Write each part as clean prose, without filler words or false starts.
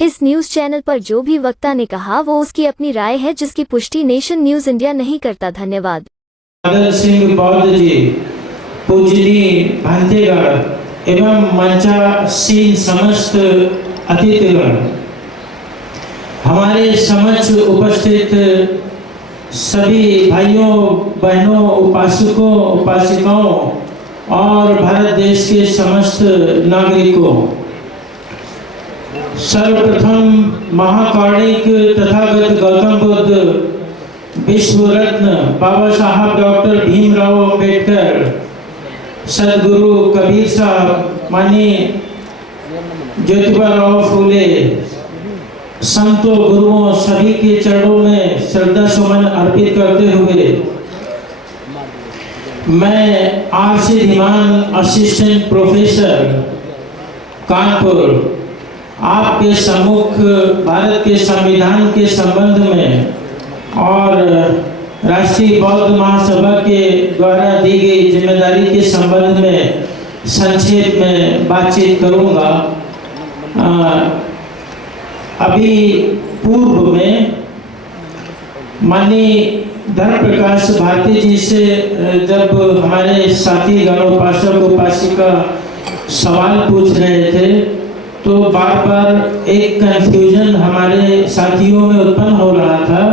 इस news channel पर जो भी वक्ता ने कहा वो उसकी अपनी राय है, जिसकी पुष्टि नेशन न्यूज इंडिया नहीं करता। धन्यवाद। बादल सिंह बौद्ध जी, पूजनीय भांतेगण एवं मंचासीन समस्त अतिथिगण, हमारे समक्ष उपस्थित सभी भाइयों बहनों, उपासकों उपासिकाओं और भारत देश के समस्त नागरिकों, सर्वप्रथम महाकारुणिक तथागत गौतम बुद्ध विश्व रत्न बाबा साहब डॉक्टर भीमराव अंबेडकर, सदगुरु कबीर साहब, माननीय ज्योतिबा फूले, संतों गुरुओं सभी के चरणों में श्रद्धा सुमन अर्पित करते हुए मैं RC Dhiman, assistant professor Kanpur, आपके सम्मुख भारत के संविधान के संबंध में और राष्ट्रीय बौद्ध महासभा के द्वारा दी गई जिम्मेदारी के संबंध में संक्षेप में बातचीत करूंगा। अभी पूर्व में माननीय धर्म प्रकाश भारती जी से जब हमारे साथी गणोपासक उपासिका सवाल पूछ रहे थे तो बार बार एक कंफ्यूजन हमारे साथियों में उत्पन्न हो रहा था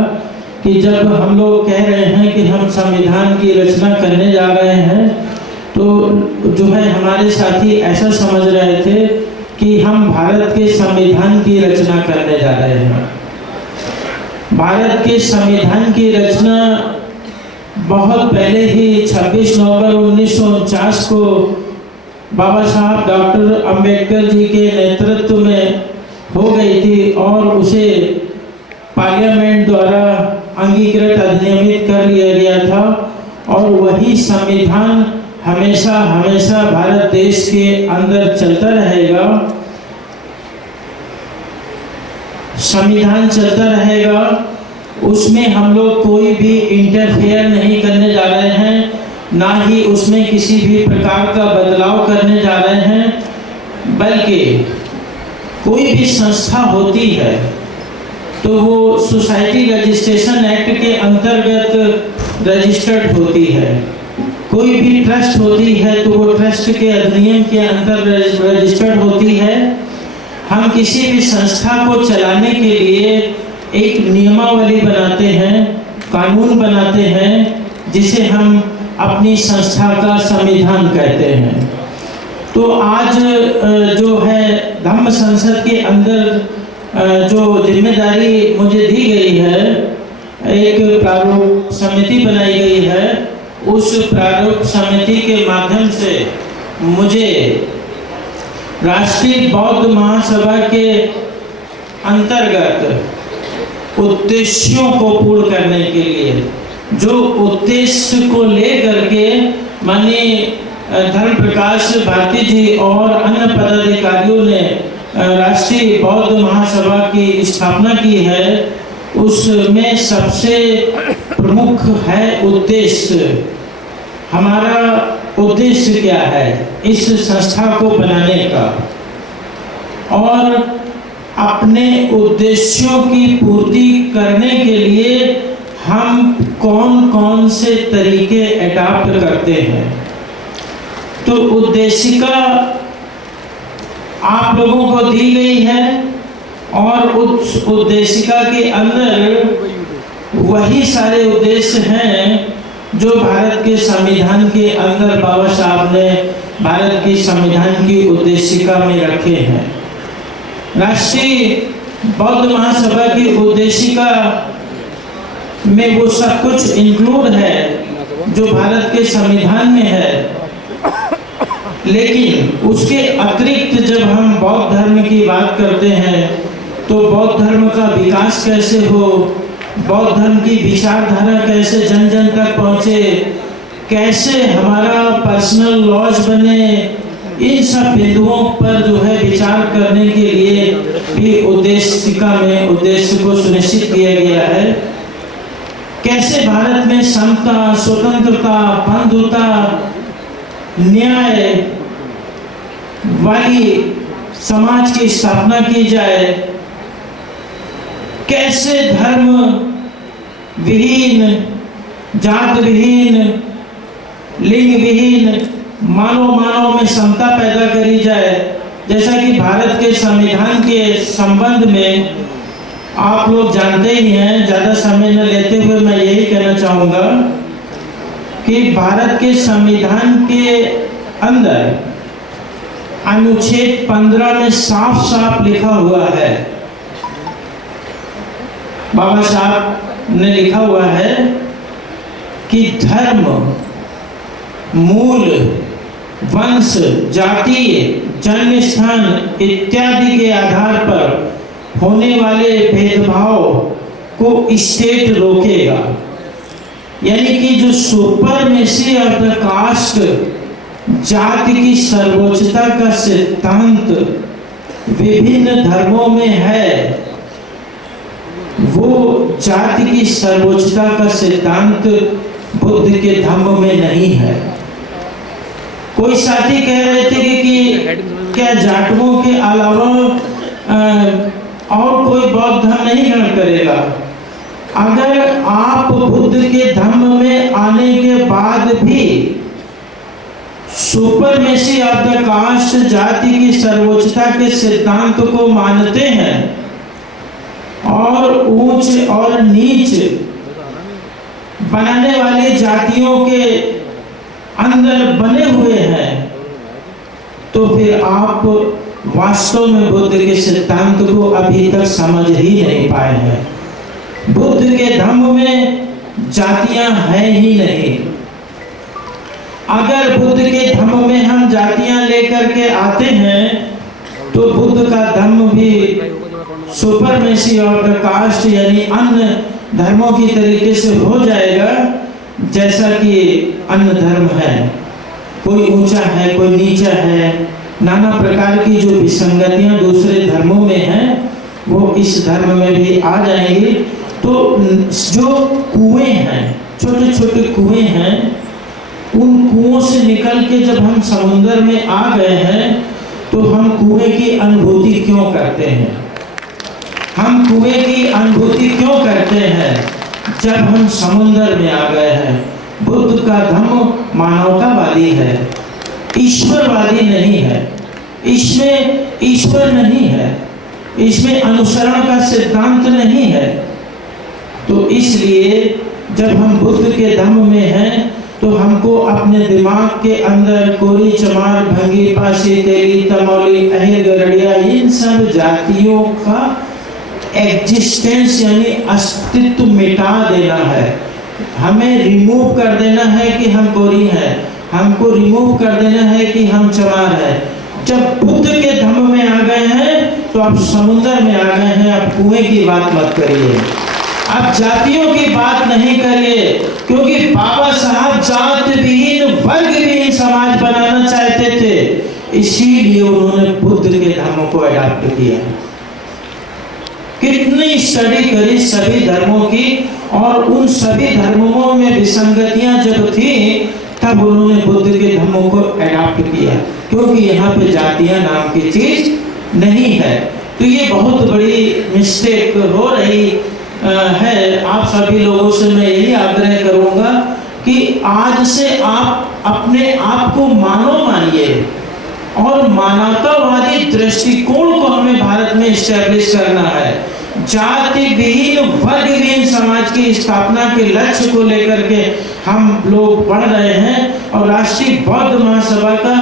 कि जब हम लोग कह रहे हैं कि हम संविधान की रचना करने जा रहे हैं तो जो है हमारे साथी ऐसा समझ रहे थे कि हम भारत के संविधान की रचना करने जा रहे हैं। भारत के संविधान की रचना बहुत पहले ही 26 नवंबर 1949 को बाबा साहब डॉक्टर अंबेडकर जी के नेतृत्व में हो गई थी और उसे पार्लियामेंट द्वारा अंगीकृत अधिनियमित कर लिया गया था और वही संविधान हमेशा हमेशा भारत देश के अंदर चलता रहेगा। संविधान चलता रहेगा, उसमें हम लोग कोई भी इंटरफेयर नहीं करने जा रहे हैं, ना ही उसमें किसी भी प्रकार का बदलाव करने जा रहे हैं। बल्कि कोई भी संस्था होती है तो वो सोसाइटी रजिस्ट्रेशन एक्ट के अंतर्गत रजिस्टर्ड होती है। कोई भी ट्रस्ट होती है तो वो ट्रस्ट के अधिनियम के अंदर रजिस्टर्ड होती है। हम किसी भी संस्था को चलाने के लिए एक नियमावली बनाते हैं, कानून बनाते हैं, जिसे हम अपनी संस्था का संविधान कहते हैं। तो आज जो है धम्म संसद के अंदर जो जिम्मेदारी मुझे दी गई है, एक प्रारूप समिति बनाई गई है, उस प्रारूप समिति के माध्यम से मुझे राष्ट्रीय बौद्ध महासभा के अंतर्गत उद्देश्यों को पूर्ण करने के लिए, जो उद्देश्य को लेकर के माननीय धर्म प्रकाश भारती जी और अन्य पदाधिकारियों ने राष्ट्रीय बौद्ध महासभा की स्थापना की है, उसमें सबसे प्रमुख है उद्देश्य। हमारा उद्देश्य क्या है इस संस्था को बनाने का, और अपने उद्देश्यों की पूर्ति करने के लिए हम कौन कौन से तरीके अडॉप्ट करते हैं। तो उद्देशिका आप लोगों को दी गई है और उस उद्देशिका के अंदर वही सारे उद्देश्य हैं जो भारत के संविधान के अंदर बाबा साहब ने भारत की संविधान की उद्देशिका में रखे हैं। राष्ट्रीय बौद्ध महासभा की उद्देशिका में वो सब कुछ इंक्लूड है जो भारत के संविधान में है, लेकिन उसके अतिरिक्त जब हम बौद्ध धर्म की बात करते हैं तो बौद्ध धर्म का विकास कैसे हो, बौद्ध धर्म की विचारधारा कैसे जन जन तक पहुँचे, कैसे हमारा पर्सनल लॉज बने, इन सब बिंदुओं पर जो है विचार करने के लिए भी उद्देशिका में उद्देश्य को सुनिश्चित किया गया है। कैसे भारत में समता, स्वतंत्रता, बंधुता, न्याय वाली समाज की स्थापना की जाए, कैसे धर्म विहीन, जात विहीन, लिंग विहीन मानव में समता पैदा करी जाए। जैसा कि भारत के संविधान के संबंध में आप लोग जानते ही हैं, ज़्यादा समय न लेते हुए मैं यही कहना चाहूँगा कि भारत के संविधान के अंदर अनुच्छेद 15 में साफ साफ लिखा हुआ है, बाबा साहब ने लिखा हुआ है कि धर्म, मूल, वंश, जातीय, जन्म स्थान इत्यादि के आधार पर होने वाले भेदभाव को स्टेट रोकेगा। यानी कि जो सुपरमेसी ऑफ द कास्ट, जाति की सर्वोच्चता का सिद्धांत विभिन्न धर्मों में है, वो जाति की सर्वोच्चता का सिद्धांत बुद्ध के धम्म में नहीं है। कोई साथी कह रहे थे कि क्या जाटवों के अलावा और कोई बौद्ध धर्म नहीं ग्रहण करेगा। अगर आप बुद्ध के धम्म में आने के बाद भी सुपरमेसी ऑफ द कास्ट, जाति की सर्वोच्चता के सिद्धांत को मानते हैं और ऊंच और नीच बनाने वाली जातियों के अंदर बने हुए हैं, तो फिर आप वास्तव में बुद्ध के सिद्धांत को अभी तक समझ ही नहीं पाए हैं। बुद्ध के धम्म में जातियां हैं ही नहीं। अगर बुद्ध के धम्म में हम जातियां लेकर के आते हैं तो बुद्ध का धम्म भी सुपरमेसी ऑफ द कास्ट यानी अन्य धर्मों की तरीके से हो जाएगा, जैसा कि अन्य धर्म है। कोई ऊंचा है, कोई नीचा है, नाना प्रकार की जो विसंगतियां दूसरे धर्मों में हैं वो इस धर्म में भी आ जाएंगी। तो जो कुएं हैं, छोटे छोटे कुएं हैं, उन कुओं से निकल के जब हम समुद्र में आ गए हैं तो हम कुएं की अनुभूति क्यों करते हैं? हम कुएं की अनुभूति क्यों करते हैं जब हम समुद्र में आ गए हैं? बुद्ध का धर्म मानवतावादी है, ईश्वरवादी नहीं है। इसमें ईश्वर नहीं है, इसमें अनुसरण का सिद्धांत नहीं है। तो इसलिए जब हम बुद्ध के धम्म में हैं तो हमको अपने दिमाग के अंदर कोरी, चमार, भंगी, पासी, तेली, तमौली, अहिर, गरड़िया इन सब जातियों का एग्जिस्टेंस यानी अस्तित्व मिटा देना है। हमें रिमूव कर देना है कि हम कोरी हैं, हमको रिमूव कर देना है कि हम चमार हैं। जब बुद्ध के धम्म में आ गए हैं तो आप समुद्र में आ गए हैं। अब कुएं की बात मत करिए, अब जातियों की बात नहीं करिए, क्योंकि बाबा साहब जात विहीन, वर्ग विहीन समाज बनाना चाहते थे, इसीलिए उन्होंने बुद्ध के धर्मों को अडॉप्ट किया। कितनी स्टडी करी सभी धर्मों की, और उन सभी धर्मों में विसंगतियां जब थी तब उन्होंने बुद्ध के धर्मों को अडॉप्ट किया, क्योंकि यहाँ पे जातियां नाम की चीज नहीं है। तो ये बहुत बड़ी मिस्टेक हो रही है। आप सभी लोगों से मैं यही आग्रह करूंगा कि आज से आप अपने आप को मानव मानिए, और मानवतावादी दृष्टिकोण को हमें भारत में इस्टेब्लिश करना है। जाति विहीन, वर्ग विहीन समाज की स्थापना के लक्ष्य को लेकर के हम लोग बढ़ रहे हैं, और राष्ट्रीय बौद्ध महासभा का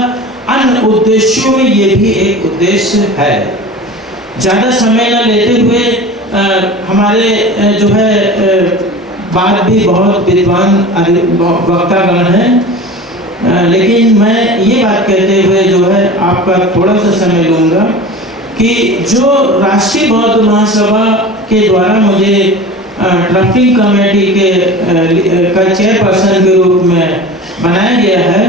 अन्य उद्देश्यों में ये भी एक उद्देश्य है। ज़्यादा समय न लेते हुए हमारे जो है बात भी बहुत विद्वान वक्तागण हैं, लेकिन मैं ये बात कहते हुए जो है आपका थोड़ा सा समय लूँगा कि जो राष्ट्रीय बौद्ध महासभा के द्वारा मुझे ड्राफ्टिंग कमेटी के का चेयरपर्सन के रूप में बनाया गया है,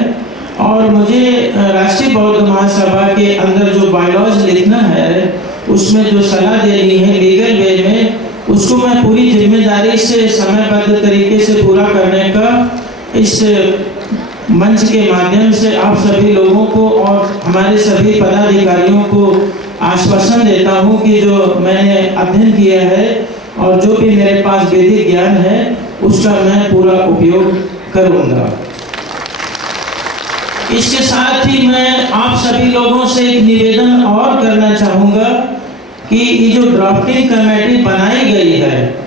और मुझे राष्ट्रीय बौद्ध महासभा के अंदर जो बायलॉज लिखना है उसमें जो सलाह देनी है लीगल वे में, उसको मैं पूरी जिम्मेदारी से समयबद्ध तरीके से पूरा करने का इस मंच के माध्यम से आप सभी लोगों को और हमारे सभी पदाधिकारियों को आश्वासन देता हूं कि जो मैंने अध्ययन किया है और जो भी मेरे पास वैदिक ज्ञान है उसका मैं पूरा उपयोग करूंगा। इसके साथ ही मैं आप सभी लोगों से एक निवेदन और करना चाहूँगा कि ये जो ड्राफ्टिंग कमेटी बनाई गई है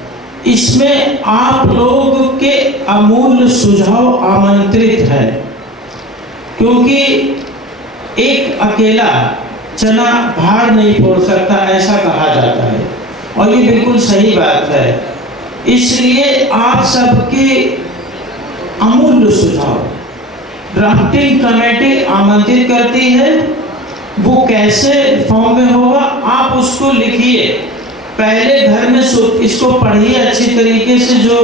इसमें आप लोग के अमूल्य सुझाव आमंत्रित है, क्योंकि एक अकेला चना भार नहीं फोड़ सकता ऐसा कहा जाता है और ये बिल्कुल सही बात है। इसलिए आप सबके अमूल्य सुझाव ड्राफ्टिंग कमेटी आमंत्रित करती है। वो कैसे फॉर्म में होगा आप उसको लिखिए, पहले घर में इसको पढ़िए अच्छी तरीके से, जो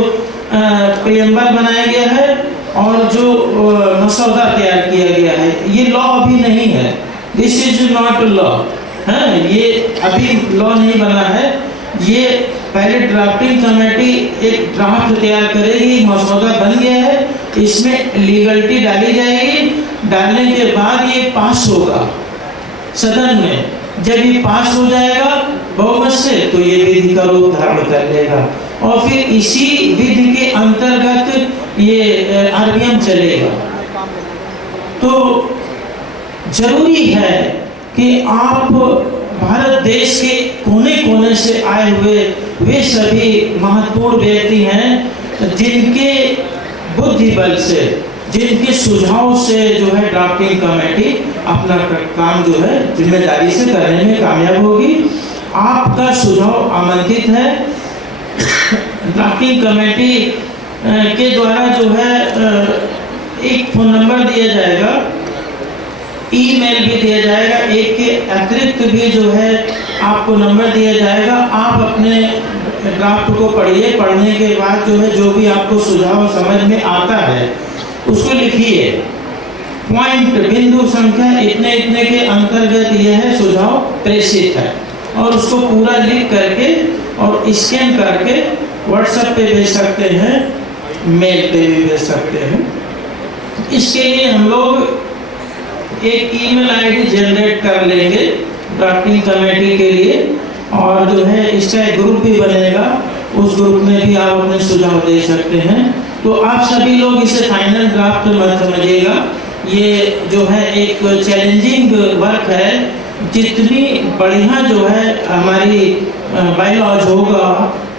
प्रियम्बल बनाया गया है और जो मसौदा तैयार किया गया है। ये लॉ अभी नहीं है, दिस इज नॉट लॉ है, ये अभी लॉ नहीं बना है। ये पहले ड्राफ्टिंग कमेटी एक ड्राफ्ट तैयार करेगी, मसौदा बन गया है, इसमें लीगलिटी डाली जाएगी, डालने के बाद ये पास होगा सदन में। जब ये पास हो जाएगा बहुमत से तो ये विधि का रूप धारण कर लेगा और फिर इसी विधि के अंतर्गत ये आरबीएम चलेगा। तो जरूरी है कि आप भारत देश के कोने कोने से आए हुए वे सभी महत्वपूर्ण व्यक्ति हैं जिनके बुद्धि बल से, जिनके सुझाव से जो है ड्राफ्टिंग कमेटी अपना काम जो है जिम्मेदारी से करने में कामयाब होगी। आपका सुझाव आमंत्रित है। ड्राफ्टिंग कमेटी के द्वारा जो है एक फ़ोन नंबर दिया जाएगा, ईमेल भी दिया जाएगा, एक के अतिरिक्त भी जो है आपको नंबर दिया जाएगा। आप अपने ड्राफ्ट को पढ़िए, पढ़ने के बाद जो है जो भी आपको सुझाव समझ में आता है उसको लिखिए। पॉइंट बिंदु संख्या इतने इतने के अंतर्गत यह है सुझाव प्रेषित है, और उसको पूरा लिख करके और स्कैन करके व्हाट्सएप पे भेज सकते हैं, मेल पे भी भेज सकते हैं। इसके लिए हम लोग एक ईमेल आईडी जनरेट कर लेंगे ड्राफ्टिंग कमेटी के लिए, और जो है इसका एक ग्रुप भी बनेगा, उस ग्रुप में भी आप अपने सुझाव दे सकते हैं। तो आप सभी लोग इसे फाइनल ड्राफ्ट मत समझिएगा, ये जो है एक चैलेंजिंग वर्क है। जितनी बढ़िया जो है हमारी बायलॉज होगा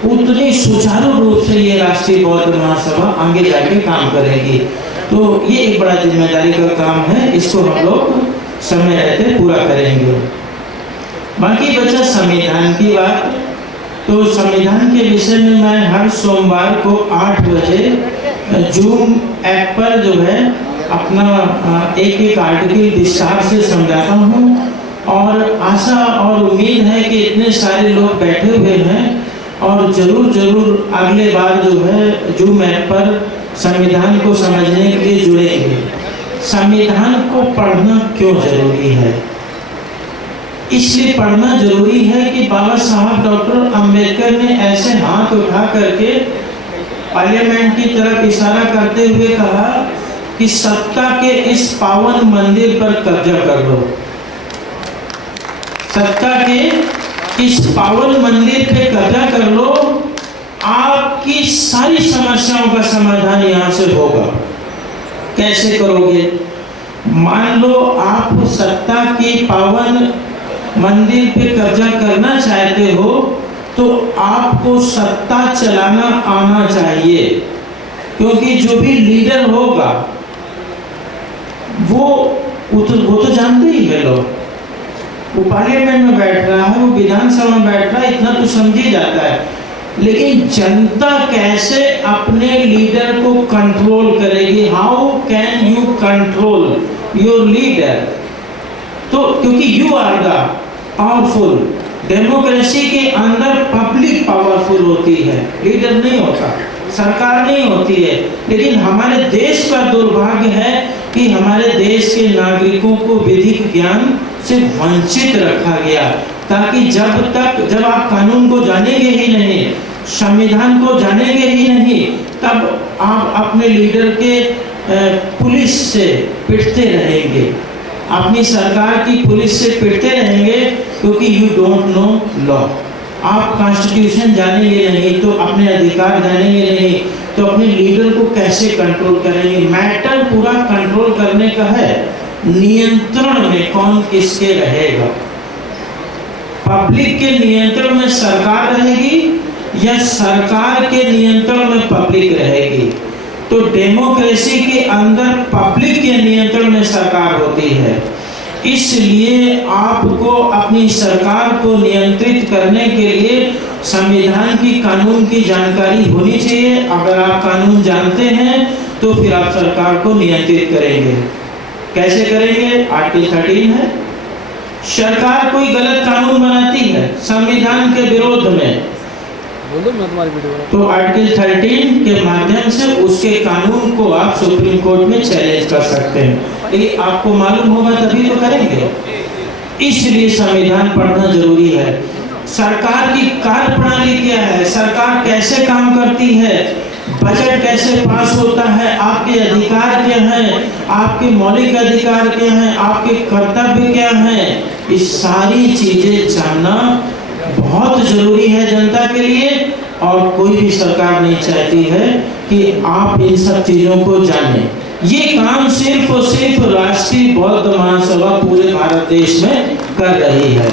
उतनी सुचारू रूप से ये राष्ट्रीय बौद्ध महासभा आगे जाके काम करेगी। तो ये एक बड़ा जिम्मेदारी का काम है, इसको हम लोग समय रहते पूरा करेंगे। बाकी बचा संविधान की बात। तो संविधान के विषय में मैं हर सोमवार को 8 बजे जूम ऐप पर जो है अपना एक एक आर्टिकल विस्तार से समझाता हूँ, और आशा और उम्मीद है कि इतने सारे लोग बैठे हुए हैं और जरूर अगले बार जो है जूम ऐप पर संविधान को समझने के लिए जुड़ेंगे। संविधान को पढ़ना क्यों जरूरी है? इसलिए पढ़ना जरूरी है कि बाबा साहब डॉक्टर अंबेडकर ने ऐसे हाथ उठा करके पार्लियामेंट की तरफ इशारा करते हुए कहा कि सत्ता के इस पावन मंदिर पर कब्जा कर लो। सत्ता के इस पावन मंदिर पे कब्जा कर लो, आपकी सारी समस्याओं का समाधान यहाँ से होगा। कैसे करोगे? मान लो आप सत्ता की पावन मंदिर पे कब्जा करना चाहते हो तो आपको सत्ता चलाना आना चाहिए, क्योंकि जो भी लीडर होगा वो तो जानते ही है लोग, वो पार्लियामेंट में बैठ रहा है, वो विधानसभा में बैठ रहा है, इतना तो समझ ही जाता है। लेकिन जनता कैसे अपने लीडर को कंट्रोल करेगी? How can you control your leader? तो क्योंकि you are the powerful, democracy के अंदर पब्लिक पावरफुल होती है, लीडर नहीं होता, सरकार नहीं होती है। लेकिन हमारे देश का दुर्भाग्य है कि हमारे देश के नागरिकों को विधिक ज्ञान से वंचित रखा गया, ताकि जब आप कानून को जानेंगे ही नहीं, संविधान को जानेंगे ही नहीं, तब आप अपने लीडर के पुलिस से पिटते रहेंगे, अपनी सरकार की पुलिस से पिटते रहेंगे, क्योंकि यू डोंट नो लॉ। आप कॉन्स्टिट्यूशन जानेंगे नहीं तो अपने अधिकार जानेंगे नहीं तो अपने लीडर को कैसे कंट्रोल करेंगे। मैटर पूरा कंट्रोल करने का है, नियंत्रण में कौन किसके रहेगा। पब्लिक के नियंत्रण में सरकार रहेगी या सरकार के नियंत्रण में पब्लिक रहेगी। तो डेमोक्रेसी के अंदर पब्लिक के नियंत्रण में सरकार होती है। इसलिए आपको अपनी सरकार को नियंत्रित करने के लिए संविधान की, कानून की जानकारी होनी चाहिए। अगर आप कानून जानते हैं तो फिर आप सरकार को नियंत्रित करेंगे। कैसे करेंगे? आर्टिकल 13 है। सरकार कोई गलत कानून बनाती है संविधान के विरोध में, तो आर्टिकल 13 के माध्यम से उसके कानून को आप सुप्रीम कोर्ट में चैलेंज कर सकते हैं। लेकिन आपको मालूम होगा तभी तो करेंगे। इसलिए संविधान पढ़ना जरूरी है। सरकार की कार्यप्रणाली क्या है, सरकार कैसे काम करती है, बजट कैसे पास होता है, आपके अधिकार क्या हैं, आपके मौलिक अधिकार क्या हैं, आपके कर्तव्य क्या हैं, ये सारी चीजें जानना बहुत जरूरी है जनता के लिए। और कोई भी सरकार नहीं चाहती है कि आप इन सब चीजों को जानें। ये काम सिर्फ और सिर्फ राष्ट्रीय बौद्ध महासभा पूरे भारत देश में कर रही है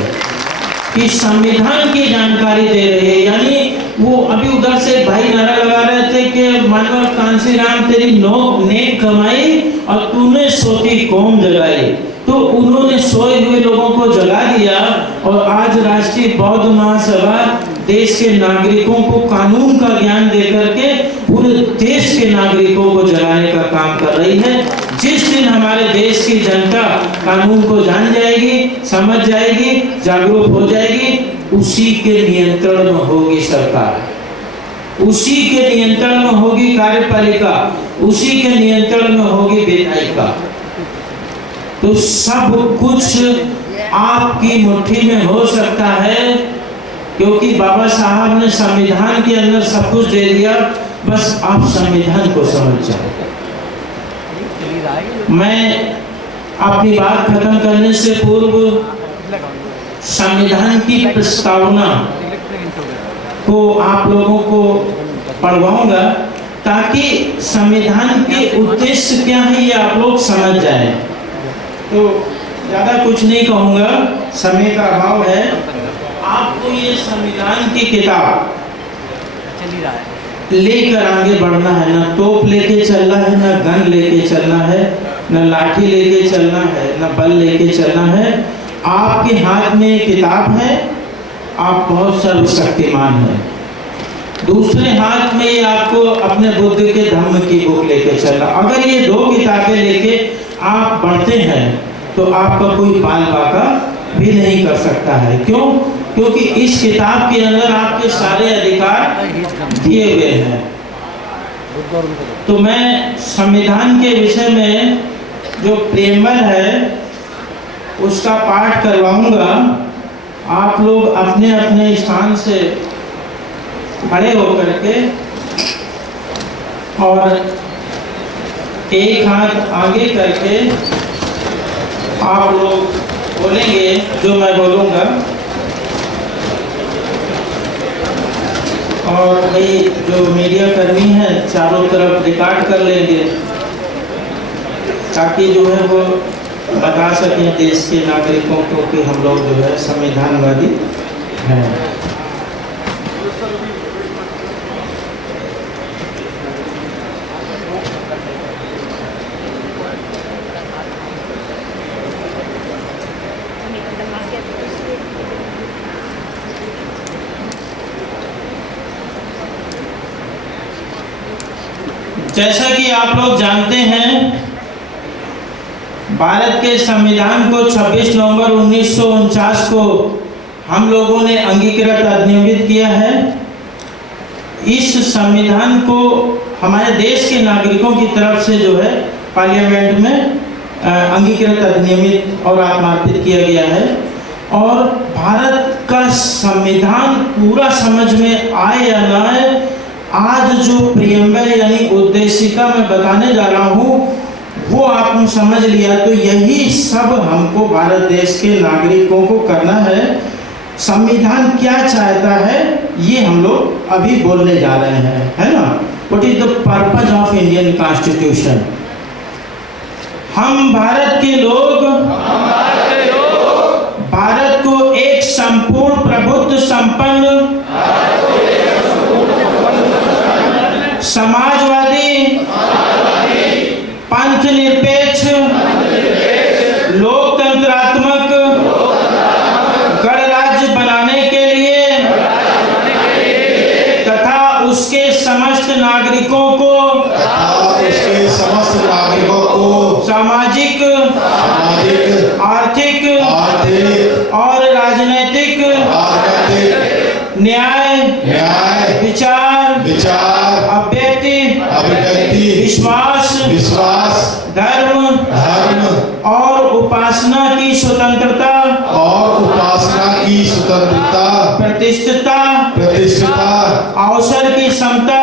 कि संविधान की जानकारी दे रही है। यानी वो अभी उधर से भाई नारा लगा रहे थे कि मानव कांसी राम तेरी नेक कमाई और तूने सोती कौम जगाई, तो उन्होंने सोए हुए लोगों को जगा दिया। और आज राष्ट्रीय बौद्ध महासभा देश के नागरिकों को कानून का ज्ञान देकर के पूरे देश के नागरिकों को जगाने का काम कर रही है। जिस दिन हमारे देश की जनता कानून को जान जाएगी, समझ जाएगी, जागरूक हो जाएगी, उसी के नियंत्रण में होगी सरकार, उसी के नियंत्रण में होगी कार्यपालिका, उसी के नियंत्रण में होगी विधायिका। तो सब कुछ आपकी मुट्ठी में हो सकता है, क्योंकि बाबा साहब ने संविधान के अंदर सब कुछ दे दिया। बस आप संविधान को समझ जाओ। मैं अपनी बात खत्म करने से पूर्व संविधान की प्रस्तावना को आप लोगों को पढ़वाऊंगा ताकि संविधान के उद्देश्य क्या है ये आप लोग समझ जाएं। तो ज़्यादा कुछ नहीं कहूँगा, समय का अभाव है। आपको ये संविधान की किताब लेकर आगे बढ़ना है। ना तोप लेके चलना है, ना गन लेके चलना है, ना लाठी लेके चलना है, ना बल लेके चलना है। आपके हाथ में किताब है, आप बहुत सर्वशक्तिमान हैं। दूसरे हाथ में आपको अपने बुद्ध के धम्म की बुक लेके चलना। अगर ये दो किताबें लेके आप बढ़ते हैं तो आपका कोई बाल बाका भी नहीं कर सकता है। क्यों? क्योंकि इस किताब के अंदर आपके सारे अधिकार दिए हुए हैं। तो मैं संविधान के विषय में जो प्रेमल है उसका पाठ करवाऊंगा। आप लोग अपने अपने स्थान से खड़े होकर के और एक हाथ आगे करके आप लोग बोलेंगे जो मैं बोलूँगा। और भाई जो मीडिया कर्मी हैं चारों तरफ रिकॉर्ड कर लेंगे ताकि जो है वो बता सकें देश के नागरिकों को कि हम लोग जो है संविधानवादी हैं। जैसा कि आप लोग जानते हैं, भारत के संविधान को 26 नवंबर 1949 को हम लोगों ने अंगीकृत अधिनियमित किया है। इस संविधान को हमारे देश के नागरिकों की तरफ से जो है पार्लियामेंट में अंगीकृत अधिनियमित और आत्मार्पित किया गया है। और भारत का संविधान पूरा समझ में आए या ना आए, आज जो प्रियम्बल यानी उद्देशिका मैं बताने जा रहा हूँ वो आपने समझ लिया तो यही सब हमको भारत देश के नागरिकों को करना है। संविधान क्या चाहता है ये हम लोग अभी बोलने जा रहे हैं, है ना। What is the purpose of Indian constitution. हम भारत के लोग भारत को एक संपूर्ण प्रभुत्व संपन्न समाजवादी पंथ निरपेक्ष लोकतंत्रात्मक गणराज्य बनाने के लिए तथा उसके समस्त नागरिकों को सामाजिक आर्थिक और राजनीतिक न्याय विचार अभिव्यक्ति विश्वास धर्म और उपासना की स्वतंत्रता प्रतिष्ठिता अवसर की समता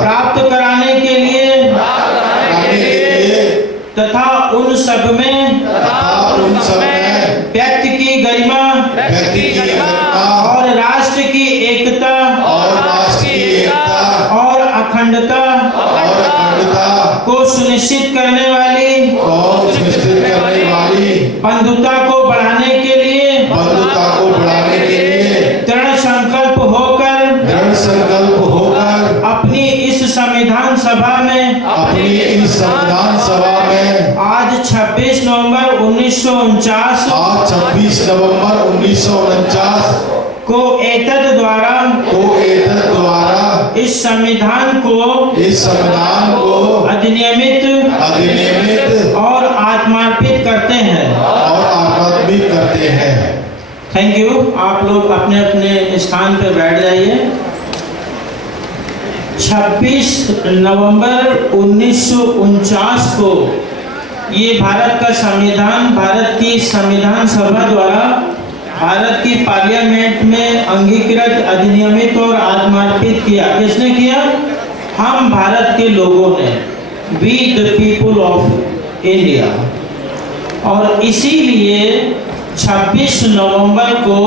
प्राप्त कराने के लिए तथा उन सब में व्यक्ति की गरिमा और राष्ट्र की एकता और अखंडता को सुनिश्चित करने वाली बंधुता को बढ़ाने के लिए दृढ़ संकल्प होकर अपनी इस संविधान सभा में आज 26 नवंबर 1949 को एतद द्वारा इस संविधान को अधिनियमित और आत्मार्पित करते हैं। Thank you. आप लोग अपने अपने स्थान पर बैठ जाइए। 26 नवंबर 1949 को ये भारत का संविधान भारत की संविधान सभा द्वारा भारत की पार्लियामेंट में अंगीकृत अधिनियमित और आत्मार्पित किया। किसने किया? हम भारत के लोगों ने, we the people of India. और इसीलिए 26 नवंबर को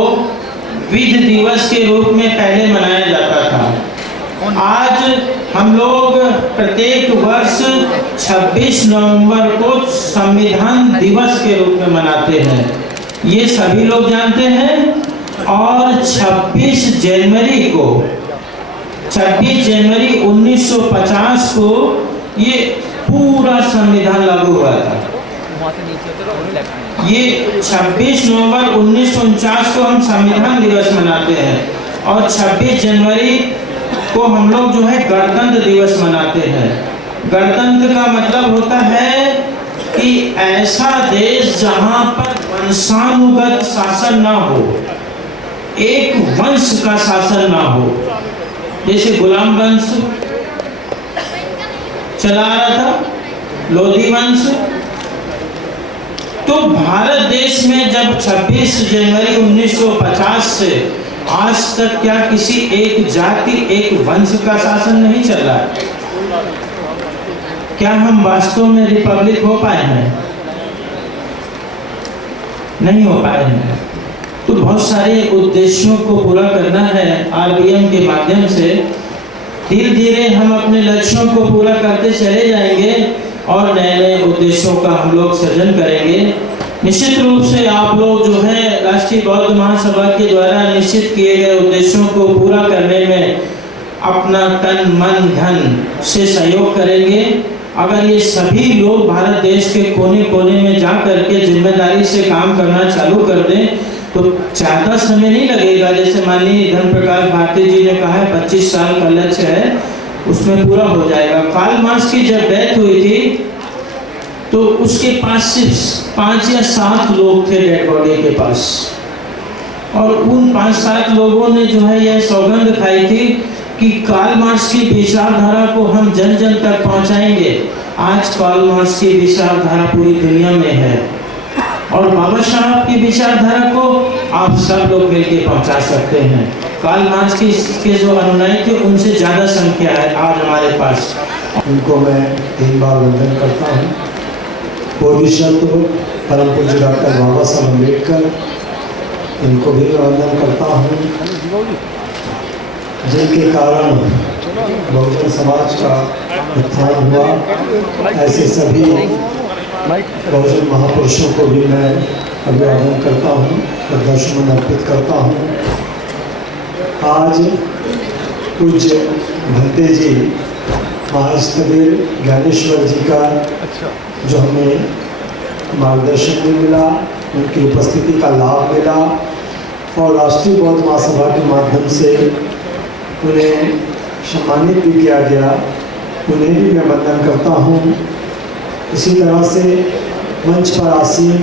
विधि दिवस के रूप में पहले मनाया जाता था। आज हम लोग प्रत्येक वर्ष 26 नवंबर को संविधान दिवस के रूप में मनाते हैं, ये सभी लोग जानते हैं। और 26 जनवरी 1950 को ये पूरा संविधान लागू हुआ था। ये 26 नवंबर 1949 को हम संविधान दिवस मनाते हैं और 26 जनवरी को हम लोग जो है गणतंत्र दिवस मनाते हैं। गणतंत्र का मतलब होता है कि ऐसा देश जहां पर वंशानुगत शासन ना हो, एक वंश का शासन ना हो। जैसे गुलाम वंश चला रहा था, लोधी वंश। तो भारत देश में जब 26 जनवरी 1950 से आज तक क्या किसी एक जाति एक वंश का शासन नहीं चल रहा है? क्या हम वास्तव में रिपब्लिक हो पाए हैं? नहीं हो पाए हैं। तो बहुत सारे उद्देश्यों को पूरा करना है आरबीएम के माध्यम से। धीरे धीरे हम अपने लक्ष्यों को पूरा करते चले जाएंगे और नए नए उद्देश्यों का हम लोग सृजन करेंगे। निश्चित रूप से आप लोग जो है राष्ट्रीय बौद्ध महासभा के द्वारा निश्चित किए गए उद्देश्यों को पूरा करने में अपना तन मन धन से सहयोग करेंगे। अगर ये सभी लोग भारत देश के कोने कोने में जा करके जिम्मेदारी से काम करना चालू कर दें तो ज़्यादा समय नहीं लगेगा। जैसे माननीय धर्म प्रकाश भारती जी ने कहा है 25 साल का लक्ष्य है, उसमें पूरा हो जाएगा। कार्ल मार्क्स की जब डेथ हुई थी तो उसके पास सिर्फ 5 या 7 लोग थे डेड बॉडी के पास, और उन 5-7 लोगों ने जो है यह सौगंध खाई थी कि कार्ल मार्क्स की विचारधारा को हम जन जन तक पहुंचाएंगे। आज कार्ल मार्क्स की विचारधारा पूरी दुनिया में है और बाबा साहब की विचारधारा को आप सब लोग मिलकर पहुंचा सकते हैं। कार्ल मार्क्स के जो अनुयायी थे उनसे ज़्यादा संख्या है आज हमारे पास। उनको मैं 3 बार वंदन करता हूँ। बोधिसत्व परम पूज्य डॉक्टर बाबा साहब अम्बेडकर इनको भी मैं वंदन करता हूँ, जिनके कारण बहुजन समाज का उत्थान हुआ। ऐसे सभी बहुजन महापुरुषों को भी मैं अभिवादन करता हूँ, श्रद्धासुमन अर्पित करता हूँ। आज पूज्य भंते जी महास्थवीर ज्ञानेश्वर जी का जो हमें मार्गदर्शन भी मिला, उनकी उपस्थिति का लाभ मिला और राष्ट्रीय बौद्ध महासभा के माध्यम से उन्हें सम्मानित भी किया गया, उन्हें भी मैं वंदन करता हूँ। इसी तरह से मंच पर आसीन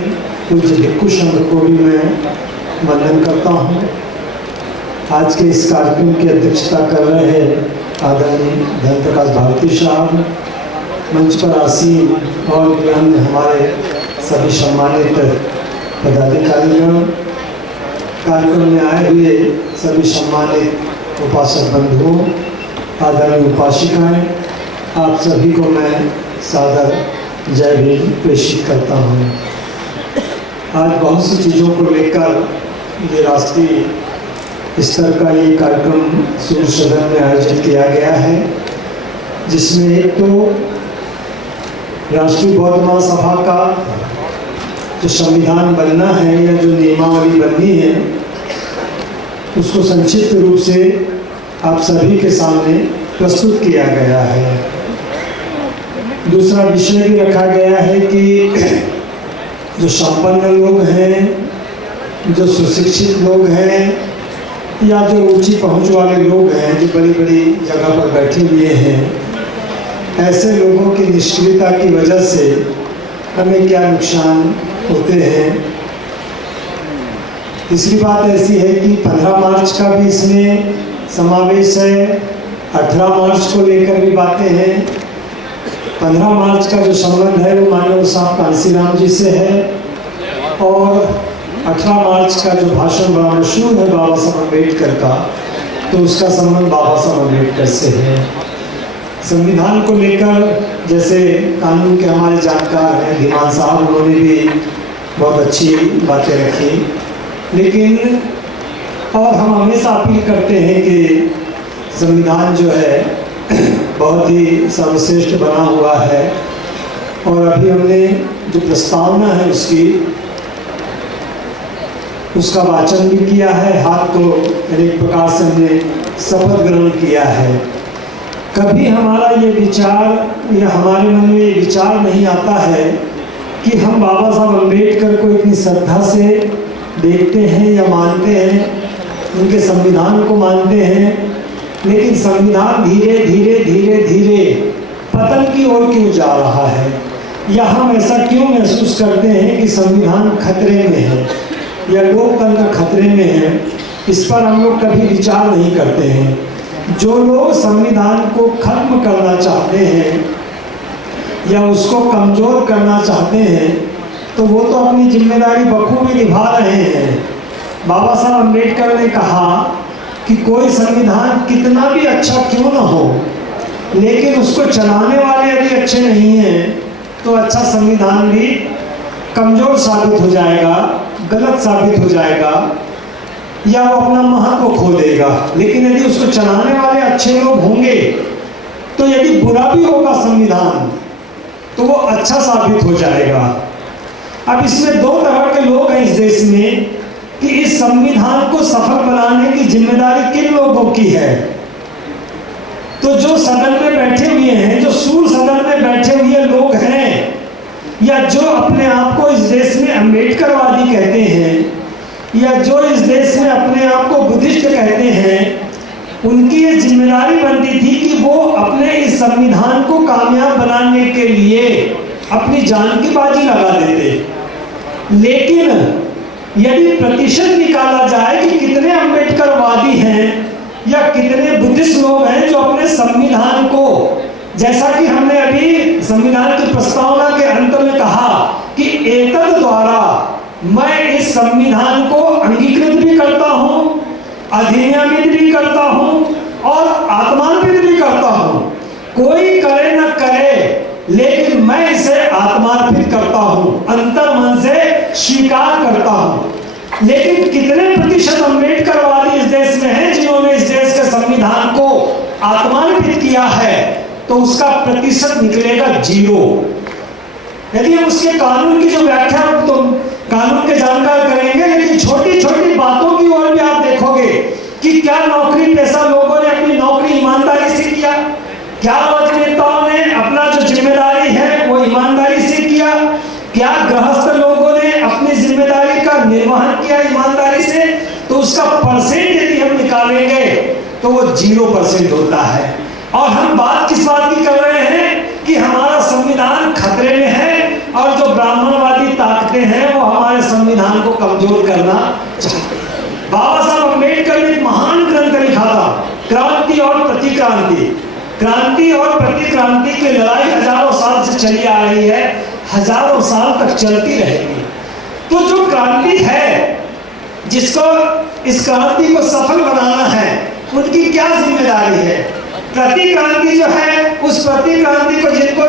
पूज्य भिक्षु संघ को भी मैं वंदन करता हूँ। आज के इस कार्यक्रम की अध्यक्षता कर रहे हैं आदरणीय धर्म प्रकाश भारती साहब, मंच पर आसीन और भी अन्य हमारे सभी सम्मानित पदाधिकारीगण, कार्यक्रम में आए हुए सभी सम्मानित उपासक बंधुओं, आदरणीय उपासिकाएं, आप सभी को मैं सादर जय भीम प्रेषित करता हूँ। आज बहुत सी चीज़ों को लेकर ये राष्ट्रीय स्तर का ये कार्यक्रम सूर्य सदन में आयोजित किया गया है, जिसमें एक तो राष्ट्रीय बौद्ध महासभा का जो संविधान बनना है या जो नियमावली बननी है, उसको संक्षिप्त रूप से आप सभी के सामने प्रस्तुत किया गया है। दूसरा विषय भी रखा गया है कि जो संपन्न लोग हैं, जो सुशिक्षित लोग हैं या जो ऊंची पहुंच वाले लोग हैं, जो बड़ी बड़ी जगह पर बैठे हुए हैं, ऐसे लोगों की निष्क्रियता की वजह से हमें क्या नुकसान होते हैं। तीसरी बात ऐसी है कि 15 मार्च का भी इसमें समावेश है, 18 मार्च को लेकर भी बातें हैं। 15 मार्च का जो संबंध है वो माननीय साहब कांसीराम जी से है और 18 मार्च का जो भाषण बड़ा मशहूर है बाबा साहब अम्बेडकर का, तो उसका संबंध बाबा साहब अम्बेडकर से है। संविधान को लेकर जैसे कानून के हमारे जानकार हैं धीमान साहब, उन्होंने भी बहुत अच्छी बातें रखी, लेकिन और हम हमेशा अपील करते हैं कि संविधान जो है बहुत ही सर्वश्रेष्ठ बना हुआ है और अभी हमने जो प्रस्तावना है उसका वाचन भी किया है, हाथ को एक प्रकार से हमने शपथ ग्रहण किया है। कभी हमारा ये विचार या हमारे मन में ये विचार नहीं आता है कि हम बाबा साहब अम्बेडकर को इतनी श्रद्धा से देखते हैं या मानते हैं, उनके संविधान को मानते हैं, लेकिन संविधान धीरे धीरे धीरे धीरे पतन की ओर क्यों जा रहा है, या हम ऐसा क्यों महसूस करते हैं कि संविधान खतरे में है या लोकतंत्र खतरे में है। इस पर हम लोग कभी विचार नहीं करते हैं। जो लोग संविधान को खत्म करना चाहते हैं या उसको कमजोर करना चाहते हैं, तो वो तो अपनी जिम्मेदारी बखूबी निभा रहे हैं। बाबा साहब अम्बेडकर ने कहा कि कोई संविधान कितना भी अच्छा क्यों ना हो, लेकिन उसको चलाने वाले यदि अच्छे नहीं हैं तो अच्छा संविधान भी कमजोर साबित हो जाएगा, गलत साबित हो जाएगा या वो अपना महत्व खो देगा। लेकिन यदि उसको चलाने वाले अच्छे लोग होंगे तो यदि बुरा भी होगा संविधान तो वो अच्छा साबित हो जाएगा। अब इसमें दो तरह के लोग हैं इस देश में कि इस संविधान को सफल बनाने की जिम्मेदारी किन लोगों की है। तो जो सदन में बैठे हुए हैं, जो सूर्य सदन में बैठे हुए लोग हैं, या जो अपने आप को इस देश में अम्बेडकरवादी कहते हैं, या जो इस देश में अपने आप को बुद्धिस्ट कहते हैं, उनकी ये जिम्मेदारी बनती थी कि वो अपने इस संविधान को कामयाब बनाने के लिए अपनी जान की बाजी लगा देते। लेकिन यदि प्रतिशत निकाला जाए कि कितने अम्बेडकरवादी हैं या कितने बुद्धिस्ट लोग हैं जो अपने संविधान को, जैसा कि हमने अभी संविधान की प्रस्तावना के अंत में कहा कि एतद द्वारा मैं इस संविधान को अंगीकृत भी करता हूं, अधिनियमित भी करता हूं और आत्मान्वित भी करता हूं। कोई करे न करे, लेकिन मैं इसे आत्मार्पित करता हूं, अंतर मन से स्वीकार करता हूं। लेकिन कितने प्रतिशत अम्बेडकरवादी इस देश में हैं जिन्होंने इस देश के संविधान को आत्मान्वित किया है, तो उसका प्रतिशत निकलेगा 0। यदि हम उसके कानून की जो व्याख्या तो कानून के जानकार करेंगे, लेकिन छोटी छोटी बातों की ओर भी आप देखोगे कि क्या नौकरी पेशा लोगों ने अपनी नौकरी ईमानदारी से किया, क्या राजनेताओं ने अपना जो जिम्मेदारी है वो ईमानदारी से किया, क्या गृहस्थ लोगों ने अपनी जिम्मेदारी का निर्वहन किया ईमानदारी से, तो उसका परसेंट यदि हम निकालेंगे तो वो 0% होता है। और हम बात किस बात की कर रहे हैं कि हमारा संविधान खतरे में है और जो ब्राह्मणवादी ताकतें हैं वो हमारे संविधान को कमजोर करना चाहते हैं। बाबा साहब अम्बेडकर ने एक महान ग्रंथ लिखा था, क्रांति और प्रतिक्रांति। क्रांति और प्रतिक्रांति की लड़ाई हजारों साल से चली आ रही है, हजारों साल तक चलती रहेगी। तो जो क्रांति है, जिसको इस क्रांति को सफल बनाना है, उनकी क्या जिम्मेदारी है? प्रतिक्रांति जो है, उस प्रतिक्रांति को जिनको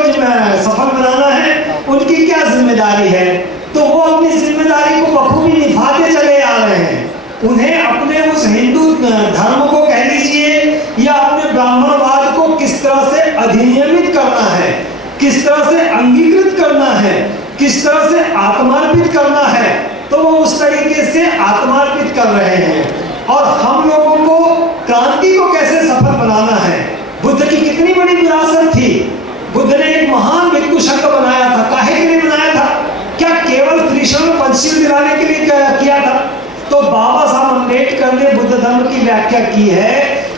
सफल बनाना है, उनकी क्या जिम्मेदारी है? तो वो अपनी जिम्मेदारी को बखूबी निभाते चले आ रहे हैं। उन्हें अपने उस हिंदू धर्म को कह लीजिए या अपने ब्राह्मणवाद को किस तरह से अधिनियमित करना है, किस तरह से अंगीकृत करना है, किस तरह से आत्मार्पित करना है, तो वो उस तरीके से आत्मार्पित कर रहे हैं। और हम लोगों को क्रांति को कैसे सफल बनाना है? बुद्ध की कितनी बड़ी विरासत थी। बुद्ध ने एक महान भिक्षु संघ बनाया था। काहे के लिए बनाया था? क्या केवल त्रिशूल पंचशील दिलाने के लिए किया था? तो बाबा साहब अम्बेडकर ने बुद्ध धर्म की व्याख्या की है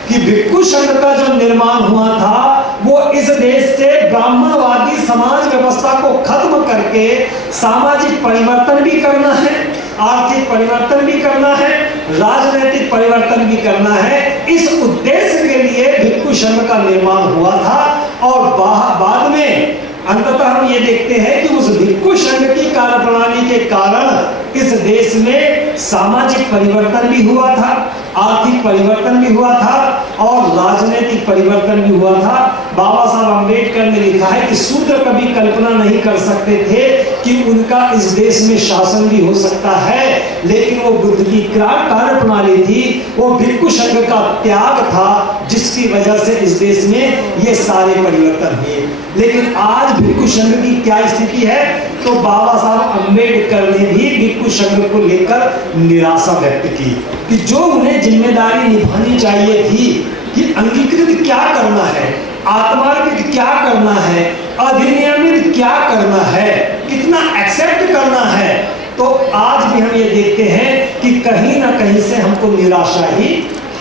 कि भिक्षु संघ का जो निर्माण हुआ था वो इस देश से ब्राह्मणवादी समाज व्यवस्था को खत्म करके सामाजिक परिवर्तन भी करना है, आर्थिक परिवर्तन भी करना है, राजनीतिक परिवर्तन भी करना है। इस उद्देश्य के लिए भिक्षु संघ का निर्माण हुआ था। और बाद में अंततः हम ये देखते हैं कि उस भिक्षु संघ की कार्यप्रणाली के कारण इस देश में सामाजिक परिवर्तन भी हुआ था, आर्थिक परिवर्तन भी हुआ था और राजनीतिक परिवर्तन भी हुआ था। बाबा साहब अम्बेडकर ने लिखा है कि शूद्र कभी कल्पना नहीं कर सकते थे कि उनका इस देश में शासन भी हो सकता है, लेकिन वो बुद्ध की कार्य प्रणाली थी, वो भिक्षु संघ का त्याग था, जिसकी वजह से इस देश में ये सारे परिवर्तन हुए। लेकिन आज भिक्षु संघ की क्या स्थिति है? तो बाबा साहब अम्बेडकर ने भी भिक्षु संघ को लेकर निराशा व्यक्त की कि जो उन्हें जिम्मेदारी निभानी चाहिए थी कि अंगीकृत क्या करना है, आत्मार्पित क्या करना है, अधिनियमित क्या करना है, कितना एक्सेप्ट करना है, तो आज भी हम ये देखते हैं कि कहीं ना कहीं से हमको निराशा ही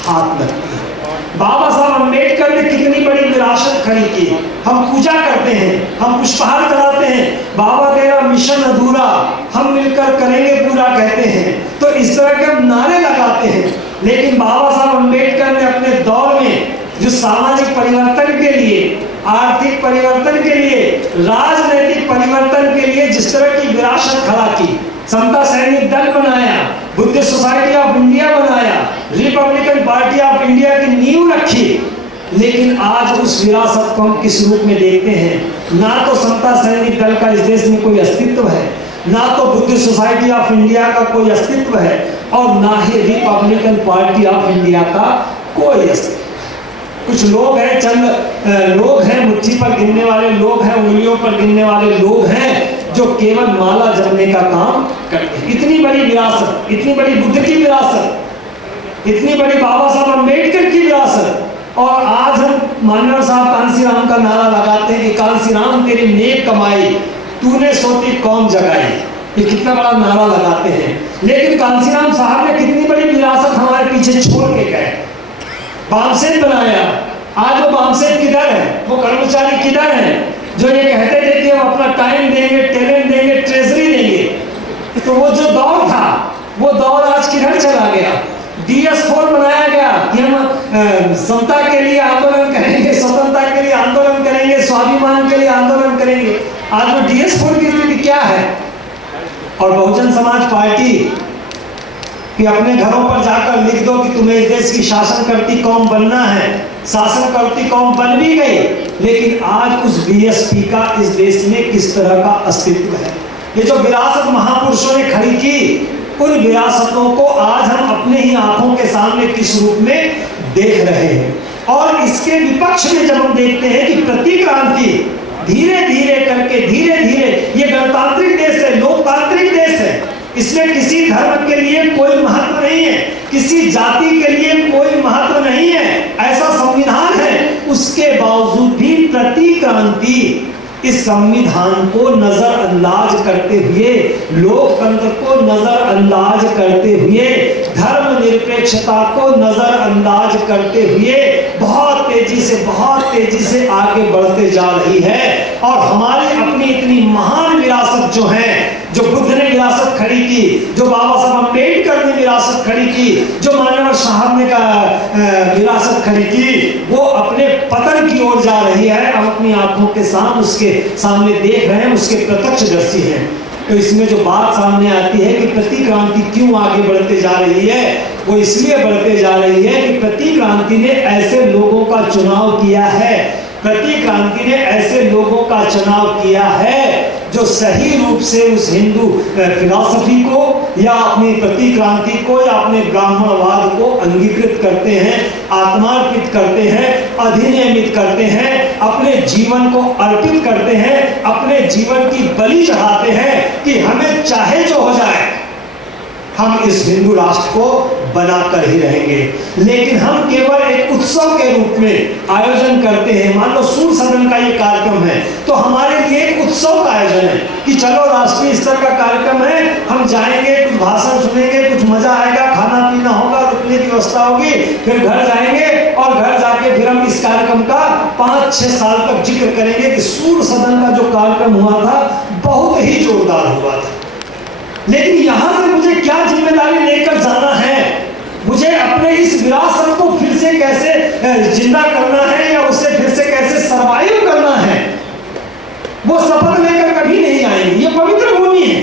हाथ लगती है। बाबा साहब अम्बेडकर ने कितनी बड़ी विरासत खड़ी की। हम पूजा करते हैं, हम पुष्पहार चढ़ाते हैं, बाबा तेरा मिशन अधूरा हम मिलकर करेंगे पूरा कहते हैं, तो इस तरह के हम नारे लगाते हैं। लेकिन बाबा साहब अम्बेडकर ने अपने दौर में जो सामाजिक परिवर्तन के लिए, आर्थिक परिवर्तन के लिए, राजनीतिक परिवर्तन के लिए जिस तरह की विरासत खड़ा की, समता सैनिक दल बनाया, बुद्धिस्ट सोसाइटी ऑफ इंडिया बनाया, रिपब्लिकन पार्टी ऑफ इंडिया की नींव रखी, लेकिन आज उस विरासत को हम किस रूप में देखते हैं? ना तो समता सैनिक दल का इस देश में कोई अस्तित्व है, ना तो बुद्धिस्ट सोसाइटी ऑफ इंडिया का कोई अस्तित्व है, और ना ही रिपब्लिकन पार्टी ऑफ इंडिया का कोई अस्तित्व। कुछ लोग हैं, चंद लोग हैं, मुट्ठी पर गिनने वाले लोग हैं, उंगलियों पर गिनने वाले लोग हैं जो केवल माला जपने का काम करते हैं। इतनी बड़ी विरासत, इतनी बड़ी बुद्ध की विरासत, इतनी बड़ी बाबा साहब अम्बेडकर की विरासत, और आज हम मानव साहब कांसीराम का नारा लगाते हैं कि कांसीराम तेरी नेक कमाई तूने सोती कौम जगाई। ये कितना बड़ा नारा लगाते हैं, लेकिन कांसीराम साहब ने कितनी बड़ी विरासत हमारे पीछे छोड़ के गए। बामसेन बनाया, आज वो बामसेन किधर है? वो कर्मचारी किधर है जो ये कहते थे कि हम अपना टाइम देंगे, टैलेंट देंगे, ट्रेजरी देंगे? तो वो जो दौर था, वो दौर आज किधर चला गया? DS4 बनाया गया कि हम समता के लिए आंदोलन करेंगे, स्वतंत्रता के लिए आंदोलन करेंगे, स्वाभिमान के लिए आंदोलन करेंगे। आज वो DS4 की स्थिति क्या है? और बहुजन समाज पार्टी कि अपने घरों पर जाकर लिख दो कि तुम्हें इस देश की शासन करती कौम बनना है, शासन करती कौम बन भी गई, लेकिन आज उस BSP का इस देश में किस तरह का अस्तित्व है? ये जो विरासत महापुरुषों ने खड़ी की, उन विरासतों को आज हम अपने ही आंखों के सामने किस रूप में देख रहे हैं। और इसके विपक्ष में जब हम देखते हैं कि प्रतिक्रांति धीरे धीरे करके धीरे धीरे, ये गणतांत्रिक देश है, लोकतांत्रिक देश है, इसमें किसी धर्म के लिए कोई महत्व नहीं है, किसी जाति के लिए कोई महत्व नहीं है, ऐसा संविधान है। उसके बावजूद भी प्रतिक्रांति इस संविधान को नजरअंदाज करते हुए, लोकतंत्र को नजरअंदाज करते हुए, धर्मनिरपेक्षता को नजरअंदाज करते हुए बहुत तेजी से आगे बढ़ते जा रही है। और हमारी अपनी इतनी महान विरासत जो है, जो बुद्ध ने विरासत खड़ी की, जो बाबा साहब अम्बेडकर ने विरासत खड़ी की, जो मानव साहब ने विरासत खड़ी की, वो अपने पतन की ओर जा रही है। हम अपनी आंखों के सामने उसके सामने देख रहे हैं, उसके प्रत्यक्षदर्शी हैं। तो इसमें जो बात सामने आती है कि प्रतिक्रांति क्यों आगे बढ़ते जा रही है, वो इसलिए बढ़ते जा रही है कि प्रतिक्रांति ने ऐसे लोगों का चुनाव किया है, प्रतिक्रांति ने ऐसे लोगों का चुनाव किया है जो सही रूप से उस हिंदू फिलॉसफी को या अपनी प्रतिक्रांति को या अपने ब्राह्मणवाद को अंगीकृत करते हैं, आत्मार्पित करते हैं, अधिनियमित करते हैं, अपने जीवन को अर्पित करते हैं, अपने जीवन की बलि चढ़ाते हैं कि हमें चाहे जो हो जाए, हम इस हिंदू राष्ट्र को बनाकर ही रहेंगे। लेकिन हम केवल एक उत्सव के रूप में आयोजन करते हैं। मान लो सूर्य सदन का ये कार्यक्रम है, तो हमारे लिए एक उत्सव का आयोजन है कि चलो राष्ट्रीय स्तर का कार्यक्रम है, हम जाएंगे, कुछ भाषण सुनेंगे, कुछ मजा आएगा, खाना पीना होगा, रुकने की व्यवस्था होगी, फिर घर जाएंगे और घर जाके फिर हम इस कार्यक्रम का 5-6 साल तक जिक्र करेंगे कि सूर्य सदन का जो कार्यक्रम हुआ था बहुत ही जोरदार हुआ था। लेकिन यहां से मुझे क्या जिम्मेदारी लेकर जाना है, मुझे अपने इस विरासत को फिर से कैसे जिंदा करना है या उसे फिर से कैसे सरवाइव करना है, वो शपथ लेकर कभी नहीं आएंगे। ये पवित्र भूमि है,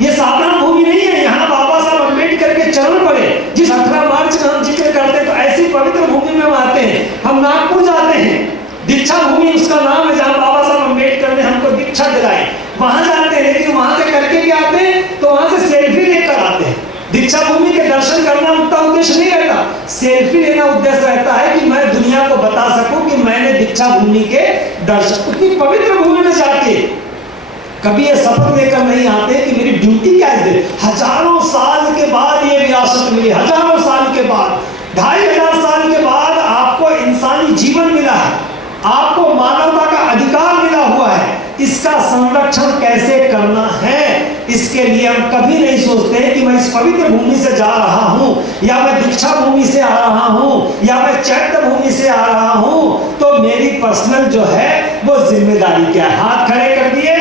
ये साधारण भूमि नहीं है। यहाँ बाबा साहब अम्बेडकर के चरण पड़े, जिस 18 मार्च का हम जिक्र करते हैं, तो ऐसी पवित्र भूमि में हम आते हैं। हम नागपुर जाते हैं, दीक्षा भूमि उसका नाम है, जहाँ बाबा साहब अम्बेडकर ने हमको दीक्षा दिलाई, वहां जाते हैं। लेकिन वहां से करके क्या आते हैं, तो वहां से सेल्फी लेकर आते हैं। दीक्षा भूमि के दर्शन करना उनका उद्देश्य नहीं रहता, सेल्फी लेना उद्देश्य रहता है कि मैं दुनिया को बता सकूं कि मैंने दीक्षा भूमि के दर्शन, उतनी पवित्र भूमि में जाके कभी ये शपथ लेकर नहीं आते कि मेरी ड्यूटी क्या है। हजारों साल के बाद ये विरासत मिली, हजारों साल के बाद, 2500 साल के बाद आपको इंसानी जीवन मिला है, आपको मानवता का अधिकार मिला हुआ है। इसका संरक्षण कैसे करना है, इसके लिए हम कभी नहीं सोचते हैं कि मैं इस पवित्र भूमि से जा रहा हूं, या मैं दीक्षा भूमि से आ रहा हूं, या मैं चैत्य भूमि से आ रहा हूं, तो मेरी पर्सनल जो है वो जिम्मेदारी क्या है। हाथ खड़े कर दिए,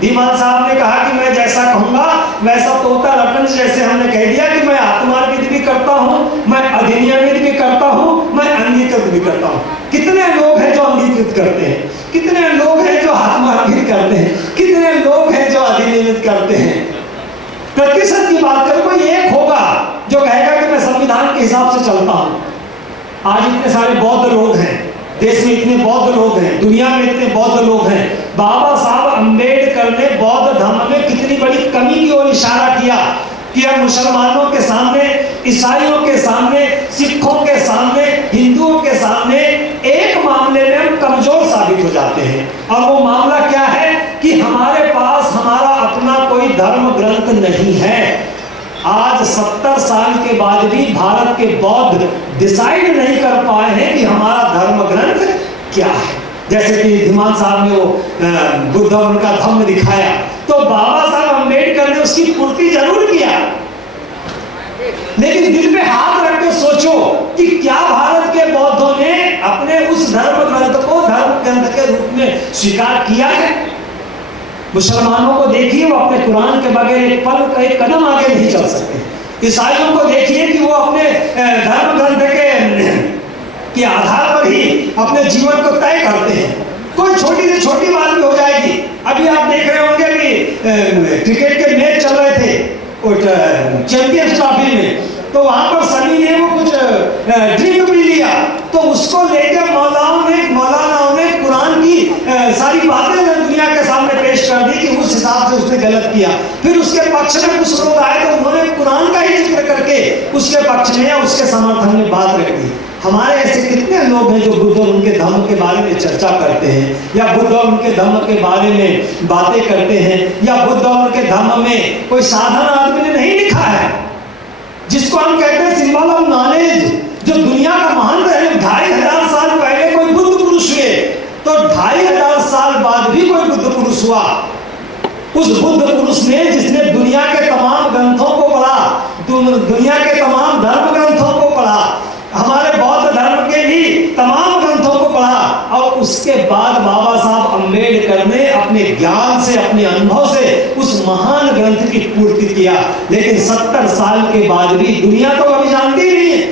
धीमान साहब ने कहा कि मैं जैसा कहूंगा वैसा, तोता रतन जैसे हमने कह दिया कि मैं आत्मार्पित भी करता हूं, मैं अधिनियमित भी करता हूं, मैं अंगीकृत भी करता हूं। कितने लोग हैं जो अंगीकृत करते हैं, कितने लोग हैं जो आत्मार्पित करते हैं, कितने लोग हैं जो अधिनियमित करते हैं। प्रतिशत की बात करें, कोई एक होगा जो कहेगा कि मैं संविधान के हिसाब से चलता हूं। आज इतने सारे बौद्ध लोग हैं, देश में इतने बौद्ध लोग हैं, दुनिया में इतने बौद्ध लोग हैं। बाबा साहब अम्बेडकर ने बौद्ध धर्म में कितनी बड़ी कमी की ओर इशारा किया कि हम मुसलमानों के सामने, ईसाइयों के सामने, सिखों के सामने, हिंदुओं के सामने एक मामले में हम कमजोर साबित हो जाते हैं। और वो मामला क्या है कि हमारे पास हमारा अपना कोई धर्म ग्रंथ नहीं है। आज 70 साल के बाद भी भारत के बौद्ध डिसाइड नहीं कर पाए हैं कि हमारा धर्म ग्रंथ क्या है। जैसे कि धीमान साहब ने वो बुद्ध उनका धम्म दिखाया, तो बाबा साहब अम्बेडकर ने उसकी पूर्ति जरूर किया, लेकिन दिल पे हाथ रख के सोचो कि क्या भारत के बौद्धों ने अपने उस धर्म ग्रंथ को धर्म ग्रंथ के रूप में स्वीकार किया है। मुसलमानों को देखिए, वो अपने कुरान के बगैर एक पल का एक कदम आगे नहीं चल सकते। ईसाइयों को देखिए कि वो अपने धर्म ग्रंथ के आधार पर ही अपने जीवन को तय करते हैं। कोई छोटी से छोटी बात भी हो जाएगी। अभी आप देख रहे होंगे कि क्रिकेट के मैच चल रहे थे चैंपियंस ट्रॉफी में, तो वहां पर सनी ने वो कुछ ड्रिंक भी लिया, तो उसको लेकर मौलानाओं ने कुरान की सारी बातें दुनिया के सामने पेश कर दी कि उस हिसाब से उसने गलत किया। फिर उसके पक्ष में कुछ लोग आए तो उन्होंने कुरान का ही जिक्र करके उसके पक्ष में या उसके समर्थन में बात रख दी। हमारे ऐसे कितने लोग हैं जो बुद्ध और उनके धर्म के बारे में चर्चा करते हैं, या बुद्ध और उनके धर्म के बारे में बातें करते हैं, या बुद्ध और उनके धर्म में कोई साधारण आदमी ने नहीं लिखा है, जिसको हम कहते हैं सिंबल ऑफ नॉलेज, जो दुनिया का महान है। 2500 साल पहले कोई बुद्ध पुरुष हुए तो 2500 साल बाद भी कोई बुद्ध पुरुष हुआ। उस बुद्ध पुरुष ने, जिसने दुनिया के तमाम ग्रंथों को पढ़ा, दुनिया के तमाम धर्म ग्रंथों को पढ़ा, हमारे बौद्ध धर्म के भी तमाम ग्रंथों को पढ़ा, और उसके बाद बाबा साहब अम्बेडकर ने अपने ज्ञान से, अपने अनुभव से उस महान ग्रंथ की पूर्ति किया। लेकिन 70 साल के बाद भी दुनिया तो अभी जानती नहीं है।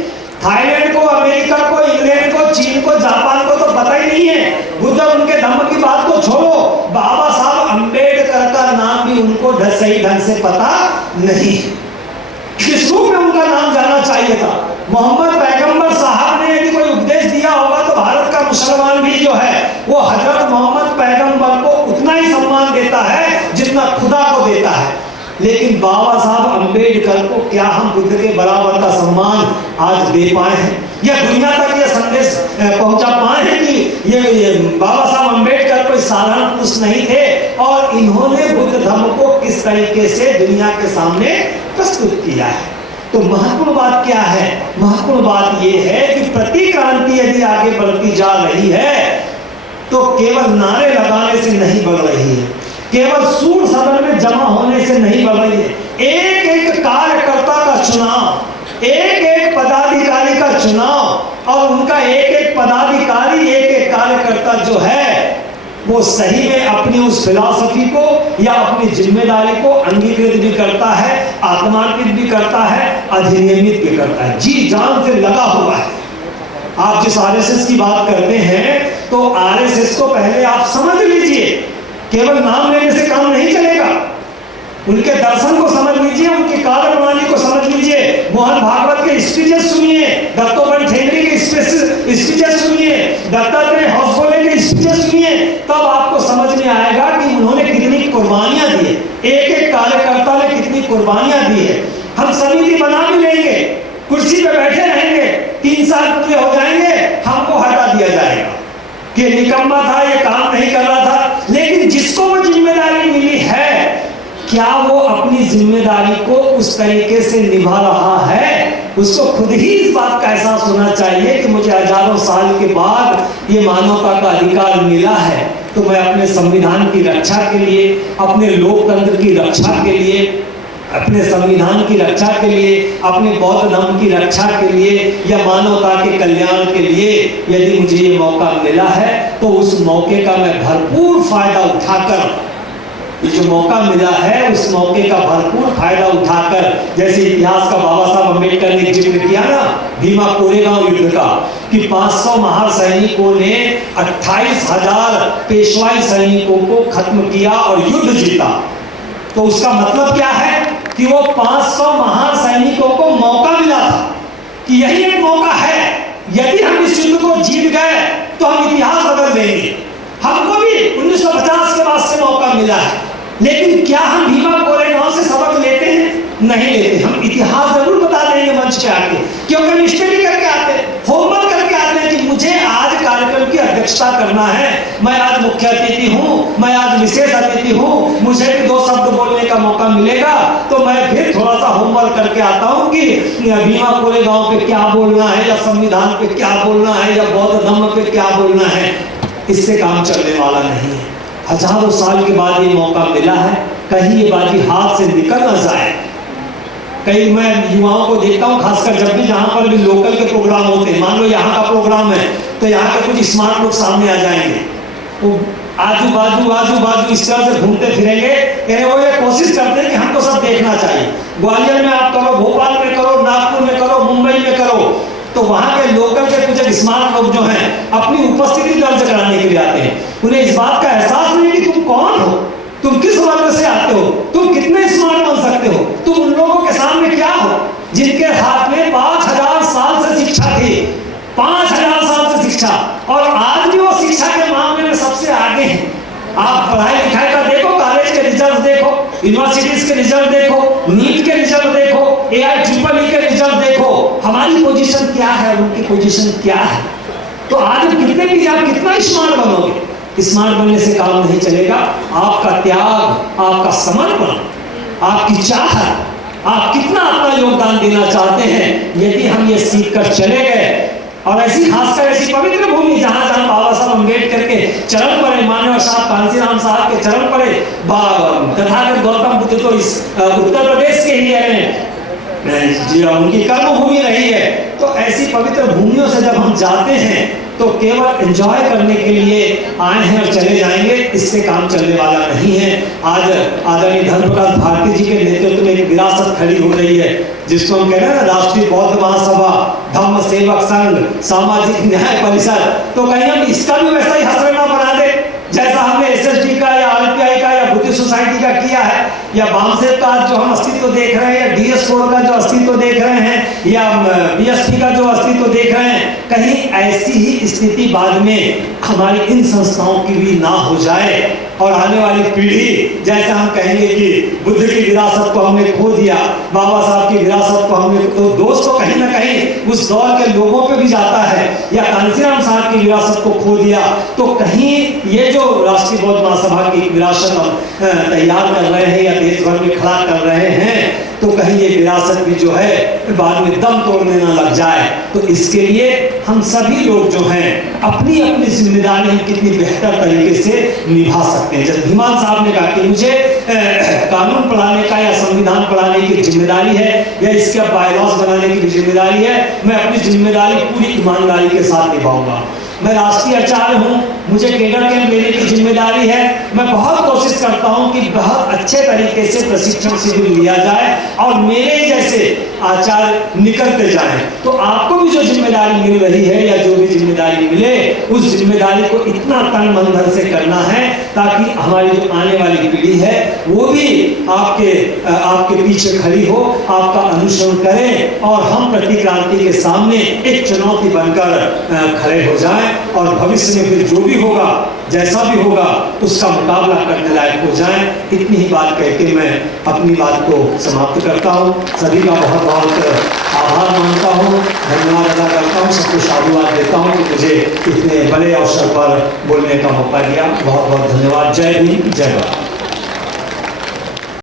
थाईलैंड को, अमेरिका को, इंग्लैंड को, चीन को, जापान को तो पता ही नहीं है। बुद्ध उनके धर्म की बात को छोड़ो, बाबा साहब अम्बेडकर का नाम भी उनको सही ढंग से पता नहीं। किस रूप में उनका नाम जाना चाहिए था? मोहम्मद पैगंबर साहब ने यदि कोई उपदेश दिया होगा तो भारत का मुसलमान भी जो है वो हजरत मोहम्मद पैगंबर को उतना ही सम्मान देता है जितना खुदा को देता है। लेकिन बाबा साहब अम्बेडकर को क्या हम बुद्ध के बराबर का सम्मान आज दे पाए हैं, या दुनिया तक ये संदेश पहुंचा पाए हैं कि ये बाबा साहब अम्बेडकर कोई साधारण पुरुष नहीं थे और इन्होंने बुद्ध धर्म को किस तरीके से दुनिया के सामने प्रस्तुत किया है? तो महत्वपूर्ण बात क्या है? महत्वपूर्ण बात यह है कि प्रतिक्रांति यदि आगे बढ़ती जा रही है तो केवल नारे लगाने से नहीं बढ़ रही है, केवल सूर सदन में जमा होने से नहीं बढ़ रही है। एक एक कार्यकर्ता का चुनाव, एक एक पदाधिकारी का चुनाव, और उनका एक एक पदाधिकारी, एक एक कार्यकर्ता जो है वो सही में अपनी उस फिलॉसफी को या अपनी जिम्मेदारी को अंगीकृत भी करता है, आत्मार्पित भी करता है, अधिनियमित भी करता है, जी जान से लगा हुआ है। आप जिस आरएसएस की बात करते हैं तो आरएसएस को पहले आप समझ लीजिए, केवल नाम लेने से काम नहीं चलेगा। उनके दर्शन को समझ लीजिए, उनकी कार्य प्रणाली को समझ लीजिए, मोहन भागवत के स्पीचेस सुनिए, दत्तोपंत ठेंगड़ी के स्पीचेस सुनिए, दत्तात्रेय हौसले के स्पीचेस सुनिए, तब आपको समझ में आएगा कि उन्होंने कितनी कुर्बानियां दी है, एक एक कार्यकर्ता ने कितनी कुर्बानियां दी है। हम समिति बना भी लेंगे, कुर्सी पे बैठे रहेंगे, 3 साल पूरे हो जाएंगे, हमको हटा दिया जाएगा कि निकम्मा था, ये काम नहीं कर रहा था। लेकिन जिसको वो जिम्मेदारी मिली है, क्या वो अपनी जिम्मेदारी को उस तरीके से निभा रहा है? उसको खुद ही इस बात का एहसास होना चाहिए कि मुझे हजारों साल के बाद ये मानवता का अधिकार मिला है, तो मैं अपने संविधान की रक्षा के लिए, अपने लोकतंत्र की रक्षा के लिए, अपने संविधान की रक्षा के लिए, अपने बौद्ध धर्म की रक्षा के लिए, या मानवता के कल्याण के लिए यदि मुझे ये मौका मिला है तो उस मौके का मैं भरपूर फायदा उठाकर, ये जो मौका मिला है उस मौके का भरपूर फायदा उठाकर, जैसे इतिहास का बाबा साहब अम्बेडकर ने जिक्र किया ना भीमा कोरेगांव युद्ध का, कि 500 महार सैनिकों ने 28,000 पेशवाई सैनिकों को खत्म किया और युद्ध जीता। तो उसका मतलब क्या है कि वो 500 महान सैनिकों को मौका मिला था कि यही एक मौका है, यदि हम इस युद्ध को जीत गए तो हम इतिहास बदल देंगे। हमको भी 1950 के बाद से मौका मिला है, लेकिन क्या हम भीमा कोरेगांव से सबक लेते हैं? नहीं लेते। हम इतिहास जरूर बता देंगे मंच पे आके, क्योंकि हम स्टडी करके आते हैं, होमवर्क करके आते हैं कि मुझे आज कार्यक्रम की अध्यक्षता करना है, मैं आज मुख्य अतिथि हूँ, मैं आज विशेष अतिथि हूँ, मुझे भी 2 शब्द बोलने का मौका मिलेगा, तो मैं फिर थोड़ा सा होमवर्क करके आता हूँ कि भीमा कोरेगांव पे क्या बोलना है, या संविधान पे क्या बोलना है, या बौद्ध धर्म पे क्या बोलना है। इससे काम चलने वाला नहीं है। हजारों साल के बाद ये मौका मिला है, कहीं ये बाजी हाथ से निकल ना जाए। कई मैं युवाओं को देखता हूँ, खासकर जब भी जहाँ पर भी लोकल के प्रोग्राम होते हैं, मान लो यहाँ का प्रोग्राम है तो यहाँ के कुछ स्मार्ट लोग सामने आ जाएंगे, वो आजू बाजू इस तरह से घूमते फिरेंगे, वो ये कोशिश करते हैं कि हमको सब देखना चाहिए। ग्वालियर में आप करो, भोपाल में करो, नागपुर में करो, मुंबई में करो, तो वहाँ के लोकल के कुछ स्मार्ट लोग जो हैं अपनी उपस्थिति दर्ज कराने के लिए आते हैं। उन्हें इस बात का एहसास नहीं कि तुम कौन हो, तुम किस वर्ग से आते हो, तुम कितने स्मार्ट बन सकते हो, तुम उन लोगों के सामने क्या हो जिनके हाथ में 5000 साल से शिक्षा थी, 5000 साल से शिक्षा, और आज भी वो शिक्षा के मामले में सबसे आगे हैं। आप पढ़ाई लिखाई का देखो, कॉलेज के रिजल्ट देखो, यूनिवर्सिटीज के रिजल्ट देखो, नीट के रिजल्ट देखो, AIEEE के रिजल्ट देखो, हमारी पोजीशन क्या है, उनकी पोजीशन क्या है। तो आज कितने भी आप कितना स्मार्ट बनोगे, स्मार्ट बनने से काम नहीं चलेगा। आपका त्याग, आपका समर्पण, आपकी चाहत, आप कितना अपना योगदान देना चाहते हैं, यदि हम ये सीख कर चले गए और ऐसी खासकर ऐसी पवित्र भूमि जहां जहां बाबा साहब अम्बेडकर के चरण पड़े, माननीय साहब कांसीराम साहब के चरण पड़े, तथागत गौतम बुद्ध तो इस उत्तर प्रदेश के ही है, उनकी कर्म भूमि रही है। तो ऐसी पवित्र भूमियों से जब हम जाते हैं तो केवल एंजॉय करने के लिए आए हैं और चले जाएंगे, इससे काम चलने वाला नहीं है। आज आदरणीय धर्मप्रकाश भारती जी के नेतृत्व में एक विरासत खड़ी हो रही है, जिसको हम कह रहे हैं ना, राष्ट्रीय बौद्ध महासभा, धम्म सेवक संघ, सामाजिक न्याय परिषद। तो कहीं हम इसका भी वैसा ही हसरना बना दे जैसा हमने SSD का या RPI का या बुद्धिस्ट सोसाइटी का किया है, या बामसेव का जो हम अस्तित्व देख रहे हैं, या DS4 का जो अस्तित्व देख रहे हैं, या BSP का जो अस्तित्व देख रहे हैं। कहीं ऐसी ही स्थिति बाद में हमारी इन संस्थाओं की भी ना हो जाए और आने वाली पीढ़ी, जैसे हम कहेंगे कि बुद्ध की विरासत को हमने खो दिया, बाबा साहब की विरासत को हमने, तो दोस्तों कहीं ना कहीं उस दौर के लोगों पे भी जाता है, या कांसीराम साहब की विरासत को खो दिया, तो कहीं ये जो राष्ट्रीय बौद्ध महासभा की विरासत हम तैयार कर रहे हैं या देश भर में खड़ा कर रहे हैं, तो कहीं ये विरासत भी जो है बाद में दम तोड़ने ना लग जाए। तो इसके लिए हम सभी लोग जो हैं अपनी अपनी जिम्मेदारी कितनी बेहतर तरीके से निभा सकते हैं। जब धीमान साहब ने कहा कि मुझे कानून पढ़ाने का या संविधान पढ़ाने की जिम्मेदारी है या इसके बायलॉज बनाने की भी जिम्मेदारी है, मैं अपनी जिम्मेदारी पूरी ईमानदारी के साथ निभाऊंगा। मैं राष्ट्रीय आचार्य हूँ, मुझे केडर कैंप लेने की जिम्मेदारी है। मैं बहुत कोशिश करता हूँ कि बहुत अच्छे तरीके से प्रशिक्षण शिविर लिया जाए और मेरे जैसे आचार्य निकलते जाएं। तो आपको भी जो जिम्मेदारी मिल रही है या जो भी जिम्मेदारी मिले, उस जिम्मेदारी को इतना तन मन धन से करना है ताकि हमारी जो आने वाली पीढ़ी है वो भी आपके पीछे खड़ी हो, आपका अनुसरण करें और हम प्रतिक्रांति के सामने एक चुनौती बनकर खड़े हो जाएं और भविष्य में फिर जो भी होगा, जैसा भी होगा, उसका मुकाबला करने लायक हो जाएं। इतनी ही बात कहकर मैं अपनी बात को समाप्त करता हूं। सभी का बहुत बहुत आभार मानता हूं, धन्यवाद अदा करता हूं, सबको साधुवाद देता हूं कि मुझे इतने बड़े अवसर पर बोलने का मौका दिया। बहुत बहुत धन्यवाद। जय हिंद, जय भारत।